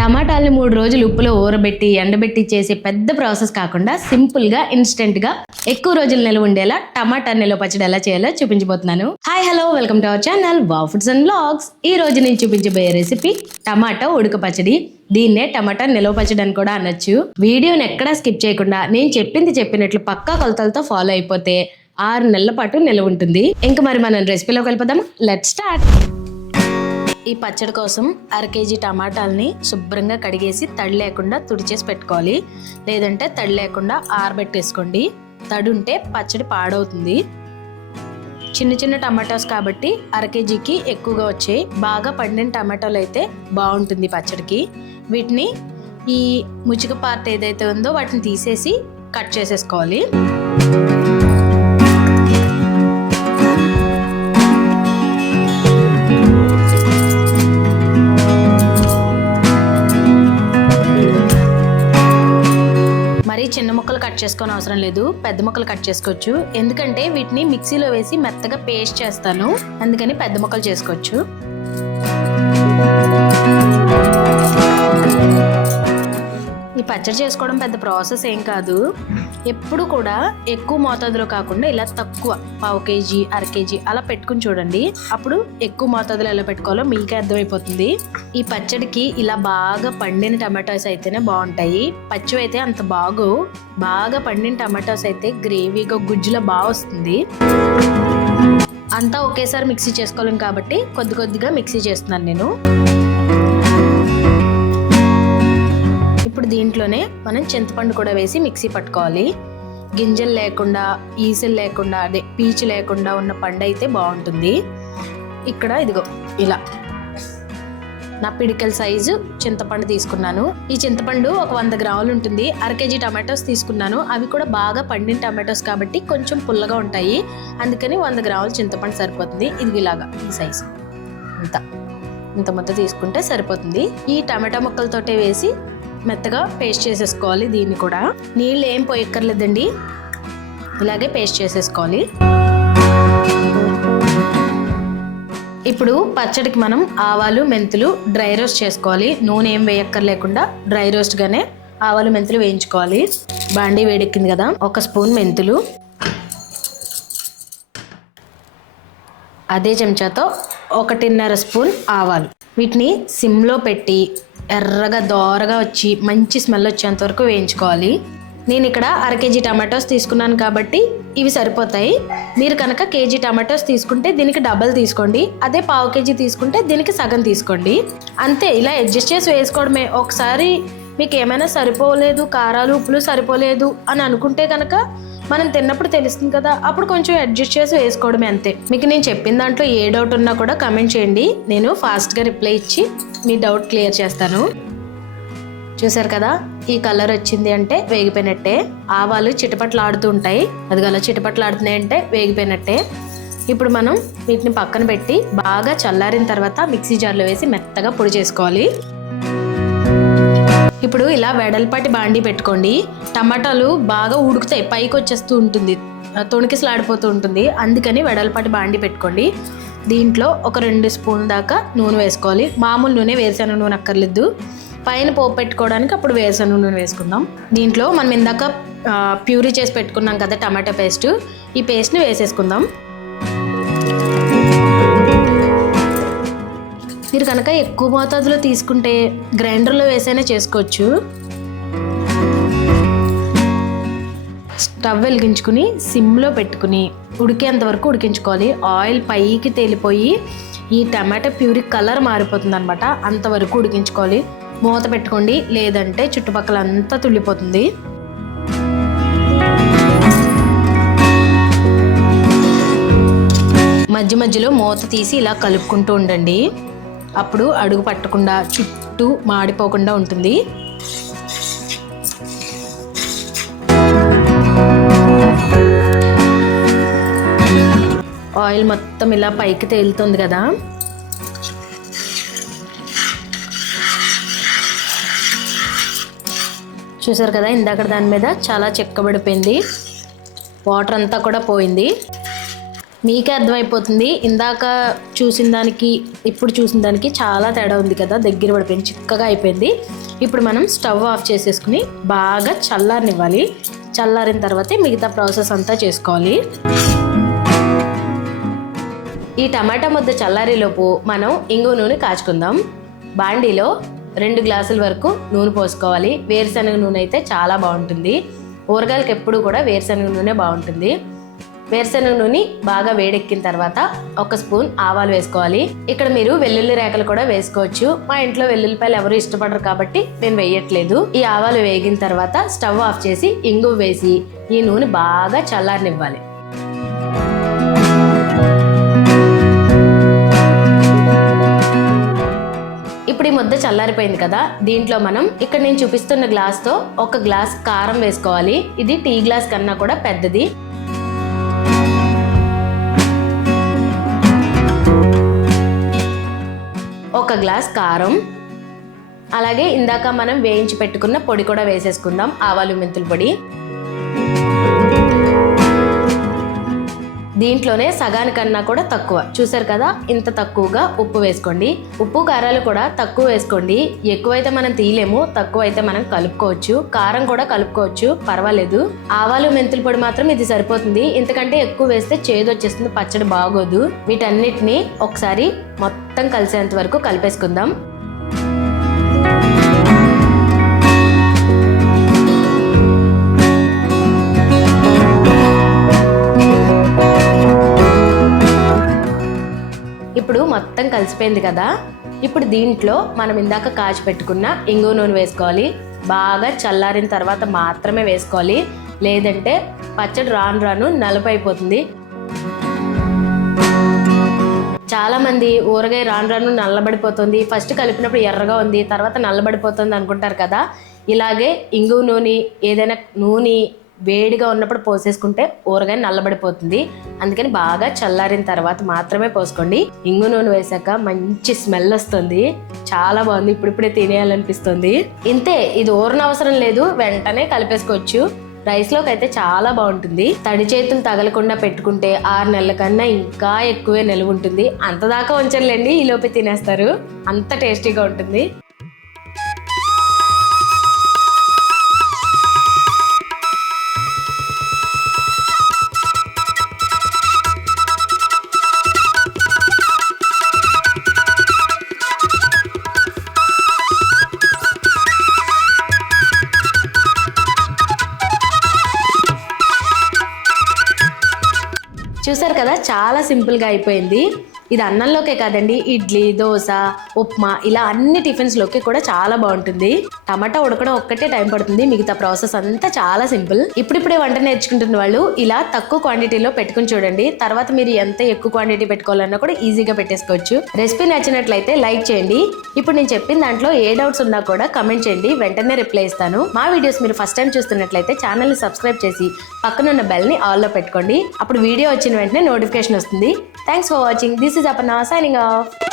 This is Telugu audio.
టమాటాలని 3 రోజులు ఉప్పులో ఊరబెట్టి ఎండబెట్టి చేసే పెద్ద ప్రాసెస్ కాకుండా సింపుల్గా ఇన్స్టెంట్గా ఎక్కువ రోజులు నిల్వ ఉండేలా టమాటా నిల్వ పచ్చడి ఎలా చేయాలో చూపించబోతున్నాను. Hi hello welcome to our channel wow foods and vlogs. ఈ రోజు నేను చూపించబోయే రెసిపీ టమాటా ఉడక పచ్చడి. దీన్నే టమాటా నిల్వ పచ్చడి అని కూడా అనొచ్చు. వీడియోని ఎక్కడా స్కిప్ చేయకుండా నేను చెప్పినట్లు పక్కా కొలతలతో ఫాలో అయిపోతే 6 నెలల పాటు నిల్వ ఉంటుంది. ఇంకా మరి మనం రెసిపీలోకి వెళ్ళిపోదాం. Let's start. ఈ పచ్చడి కోసం 1/2 కేజీ టమాటాలని శుభ్రంగా కడిగేసి తడి లేకుండా తుడిచేసి పెట్టుకోవాలి. లేదంటే తడి లేకుండా ఆరబెట్టేసుకోండి. తడి ఉంటే పచ్చడి పాడవుతుంది. చిన్న టమాటాస్ కాబట్టి 1/2 కేజీకి ఎక్కువగా వచ్చాయి. బాగా పండిన టమాటాలు అయితే బాగుంటుంది పచ్చడికి. వీటిని ఈ ముచిక పార్ట్ ఏదైతే ఉందో వాటిని తీసేసి కట్ చేసేసుకోవాలి. చిన్న ముక్కలు కట్ చేసుకోని అవసరం లేదు, పెద్ద ముక్కలు కట్ చేసుకోవచ్చు. ఎందుకంటే వీటిని మిక్సీలో వేసి మెత్తగా పేస్ట్ చేస్తాను, అందుకని పెద్ద ముక్కలు చేసుకోవచ్చు. ఈ పచ్చడి చేసుకోవడం పెద్ద ప్రాసెస్ ఏం కాదు. ఎప్పుడు కూడా ఎక్కువ మోతాదులో కాకుండా ఇలా తక్కువ 1/2 కేజీ 1/2 కేజీ అలా పెట్టుకుని చూడండి. అప్పుడు ఎక్కువ మోతాదులో ఎలా పెట్టుకోవాలో మీకే అర్థమైపోతుంది. ఈ పచ్చడికి ఇలా బాగా పండిన టమాటాస్ అయితేనే బాగుంటాయి. పచ్చివి అయితే అంత బాగా పండిన టమాటాస్ అయితే గ్రేవీగా గుజ్జులో బాగా వస్తుంది. అంతా ఒకేసారి మిక్సీ చేసుకోలేం కాబట్టి కొద్దిగా మిక్సీ చేస్తున్నాను నేను. ఇప్పుడు దీంట్లోనే మనం చింతపండు కూడా వేసి మిక్సీ పట్టుకోవాలి. గింజలు లేకుండా, ఈసలు లేకుండా, అదే పీచు లేకుండా ఉన్న పండు అయితే బాగుంటుంది. ఇక్కడ ఇదిగో ఇలా నా పిడికల్ సైజు చింతపండు తీసుకున్నాను. ఈ చింతపండు ఒక 100 గ్రాములు ఉంటుంది. 1/2 కేజీ టమాటోస్ తీసుకున్నాను. అవి కూడా బాగా పండిన టమాటోస్ కాబట్టి కొంచెం పుల్లగా ఉంటాయి. అందుకని 100 గ్రాములు చింతపండు సరిపోతుంది. ఇది ఇలాగా ఈ సైజు ఇంత మొత్తం తీసుకుంటే సరిపోతుంది. ఈ టమాటా ముక్కలతోటే వేసి మెత్తగా పేస్ట్ చేసేసుకోవాలి. దీన్ని కూడా నీళ్ళు ఏం పోయక్కర్లేదండి, ఇలాగే పేస్ట్ చేసేసుకోవాలి. ఇప్పుడు పచ్చడికి మనం ఆవాలు మెంతులు డ్రై రోస్ట్ చేసుకోవాలి. నూనె ఏం వేయక్కర్లేకుండా డ్రై రోస్ట్గానే ఆవాలు మెంతులు వేయించుకోవాలి. బాండీ వేడెక్కింది కదా, 1 స్పూన్ మెంతులు, అదే చెంచాతో 1.5 స్పూన్ ఆవాలు. వీటిని సిమ్లో పెట్టి ఎర్రగా దోరగా వచ్చి మంచి స్మెల్ వచ్చేంత వరకు వేయించుకోవాలి. నేను ఇక్కడ 1/2 కేజీ టమాటోస్ తీసుకున్నాను కాబట్టి ఇవి సరిపోతాయి. మీరు కనుక కేజీ టమాటోస్ తీసుకుంటే దీనికి డబల్ తీసుకోండి. అదే 1/2 కేజీ తీసుకుంటే దీనికి సగం తీసుకోండి. అంతే, ఇలా అడ్జస్ట్ చేసి వేసుకోవడమే. ఒకసారి మీకు ఏమైనా సరిపోలేదు, కారాలు ఉప్పులు సరిపోలేదు అని అనుకుంటే కనుక మనం తిన్నప్పుడు తెలుస్తుంది కదా, అప్పుడు కొంచెం అడ్జస్ట్ చేసి వేసుకోవడమే, అంతే. మీకు నేను చెప్పిన దాంట్లో ఏ డౌట్ ఉన్నా కూడా కమెంట్ చేయండి. నేను ఫాస్ట్గా రిప్లై ఇచ్చి మీ డౌట్ క్లియర్ చేస్తాను. చూసారు కదా, ఈ కలర్ వచ్చింది అంటే వేగిపోయినట్టే. ఆవాలు చిటపట్లు ఆడుతూ ఉంటాయి, అది అలా చిటపట్లు ఆడుతున్నాయి అంటే వేగిపోయినట్టే. ఇప్పుడు మనం వీటిని పక్కన పెట్టి బాగా చల్లారిన తర్వాత మిక్సీ జార్లో వేసి మెత్తగా పొడి చేసుకోవాలి. ఇప్పుడు ఇలా వెడల్పాటి బాండీ పెట్టుకోండి. టమాటాలు బాగా ఉడుకుతాయి, పైకి వచ్చేస్తూ ఉంటుంది, తొణికిసలాడిపోతూ ఉంటుంది. అందుకని వెడల్పాటి బాండీ పెట్టుకోండి. దీంట్లో ఒక 2 స్పూన్ల దాకా నూనె వేసుకోవాలి. మామూలు నూనె, వేరుశనగ నూనె అక్కర్లేదు. పైన పోపు పెట్టుకోవడానికి అప్పుడు వేరుశనగ నూనె వేసుకుందాం. దీంట్లో మనం ఇందాక ప్యూరీ చేసి పెట్టుకున్నాం కదా టమాటా పేస్ట్, ఈ పేస్ట్ని వేసేసుకుందాం. మీరు కనుక ఎక్కువ మోతాదులో తీసుకుంటే గ్రైండర్లో వేసైనా చేసుకోవచ్చు. స్టవ్ వెలిగించుకుని సిమ్లో పెట్టుకుని ఉడికేంత వరకు ఉడికించుకోవాలి. ఆయిల్ పైకి తేలిపోయి ఈ టమాటా ప్యూరీ కలర్ మారిపోతుంది అనమాట, అంతవరకు ఉడికించుకోవాలి. మూత పెట్టుకోండి, లేదంటే చుట్టుపక్కల అంతా తుల్లిపోతుంది. మధ్యలో మూత తీసి ఇలా కలుపుకుంటూ ఉండండి. అప్పుడు అడుగు పట్టకుండా చుట్టూ మాడిపోకుండా ఉంటుంది. ఆయిల్ మొత్తం ఇలా పైకి తేలుతుంది కదా, చూసారు కదా, ఇందాక దాని మీద చాలా చిక్కబడిపోయింది, వాటర్ అంతా కూడా పోయింది. మీకే అర్థమైపోతుంది, ఇందాక చూసిన దానికి ఇప్పుడు చూసిన దానికి చాలా తేడా ఉంది కదా. దగ్గర పడిపోయింది, చిక్కగా అయిపోయింది. ఇప్పుడు మనం స్టవ్ ఆఫ్ చేసేసుకుని బాగా చల్లారనివ్వాలి. చల్లారిన తర్వాతే మిగతా ప్రాసెస్ అంతా చేసుకోవాలి. ఈ టమాటా ముద్ద చల్లారేలోపు మనం ఇంగువ నూనె కాచుకుందాం. బాండీలో 2 గ్లాసుల వరకు నూనె పోసుకోవాలి. వేరుశనగ నూనె అయితే చాలా బాగుంటుంది. ఊరగాయలకు ఎప్పుడు కూడా వేరుశనగ నూనె బాగుంటుంది. వేరుశనగ నూనె బాగా వేడెక్కిన తర్వాత 1 స్పూన్ ఆవాలు వేసుకోవాలి. ఇక్కడ మీరు వెల్లుల్లి రేకలు కూడా వేసుకోవచ్చు. మా ఇంట్లో వెల్లుల్లిపాయలు ఎవరు ఇష్టపడరు కాబట్టి నేను వేయట్లేదు. ఈ ఆవాలు వేగిన తర్వాత స్టవ్ ఆఫ్ చేసి ఇంగువ వేసి ఈ నూనె బాగా చల్లారనివ్వాలి. ఇప్పుడు ఈ ముద్ద చల్లారిపోయింది కదా. దీంట్లో మనం ఇక్కడ నేను చూపిస్తున్న గ్లాస్తో 1 గ్లాస్ కారం వేసుకోవాలి. ఇది టీ గ్లాస్ కన్నా కూడా పెద్దది. 1 గ్లాస్ కారం, అలాగే ఇందాక మనం వేయించి పెట్టుకున్న పొడి కూడా వేసేసుకుందాం. ఆవాలు మెంతుల పొడి. దీంట్లోనే సగానికన్నా కూడా తక్కువ, చూసారు కదా, ఇంత తక్కువగా ఉప్పు వేసుకోండి. ఉప్పు కారాలు కూడా తక్కువ వేసుకోండి. ఎక్కువైతే మనం తీయలేము, తక్కువ అయితే మనం కలుపుకోవచ్చు. కారం కూడా కలుపుకోవచ్చు, పర్వాలేదు. ఆవాలు మెంతుల పొడి మాత్రం ఇది సరిపోతుంది. ఇంతకంటే ఎక్కువ వేస్తే చేదు వచ్చేస్తుంది, పచ్చడి బాగోదు. వీటన్నిటిని ఒకసారి మొత్తం కలిసేంత వరకు కలిపేసుకుందాం. ఇప్పుడు మొత్తం కలిసిపోయింది కదా. ఇప్పుడు దీంట్లో మనం ఇందాక కాచి పెట్టుకున్న ఇంగువ నూనె వేసుకోవాలి. బాగా చల్లారిన తర్వాత మాత్రమే వేసుకోవాలి, లేదంటే పచ్చడి రాను రాను నలుపైపోతుంది. చాలామంది ఊరగాయ రాను రాను నల్లబడిపోతుంది, ఫస్ట్ కలిపినప్పుడు ఎర్రగా ఉంది, తర్వాత నల్లబడిపోతుంది అనుకుంటారు కదా. ఇలాగే ఇంగువ నూనె, ఏదైనా నూనె వేడిగా ఉన్నప్పుడు పోసేసుకుంటే ఊరగాయ నల్లబడిపోతుంది. అందుకని బాగా చల్లారిన తర్వాత మాత్రమే పోసుకోండి. ఇంగు నూనె వేసాక మంచి స్మెల్ వస్తుంది, చాలా బాగుంది. ఇప్పుడిప్పుడే తినేయాలనిపిస్తుంది. ఇంతే, ఇది ఊరన అవసరం లేదు, వెంటనే కలిపేసుకోవచ్చు. రైస్లోకి అయితే చాలా బాగుంటుంది. తడి చేతులు తగలకుండా పెట్టుకుంటే 6 నెలల కన్నా ఇంకా ఎక్కువే నిలువ ఉంటుంది. అంతదాకా ఉంచలేండి, ఈలోపే తినేస్తారు, అంత టేస్టీగా ఉంటుంది. చూసారు కదా, చాలా సింపుల్గా అయిపోయింది. ఇది అన్నంలోకే కాదండి, ఇడ్లీ, దోశ, ఉప్మా ఇలా అన్ని టిఫిన్స్లోకి కూడా చాలా బాగుంటుంది. టమాటా ఉడకడం ఒక్కటే టైం పడుతుంది, మిగతా ప్రాసెస్ అంతా చాలా సింపుల్. ఇప్పుడిప్పుడే వంట నేర్చుకుంటున్న వాళ్ళు ఇలా తక్కువ క్వాంటిటీలో పెట్టుకుని చూడండి. తర్వాత మీరు ఎంత ఎక్కువ క్వాంటిటీ పెట్టుకోవాలన్నా కూడా ఈజీగా పెట్టేసుకోవచ్చు. రెసిపీ నచ్చినట్లయితే లైక్ చేయండి. ఇప్పుడు నేను చెప్పిన దాంట్లో ఏ డౌట్స్ ఉన్నా కూడా కమెంట్ చేయండి, వెంటనే రిప్లై ఇస్తాను. మా వీడియోస్ మీరు ఫస్ట్ టైం చూస్తున్నట్లయితే ఛానల్ని సబ్స్క్రైబ్ చేసి పక్కనున్న బెల్ని ఆల్లో పెట్టుకోండి. అప్పుడు వీడియో వచ్చిన వెంటనే నోటిఫికేషన్ వస్తుంది. Thanks for watching. This is Aparna signing off.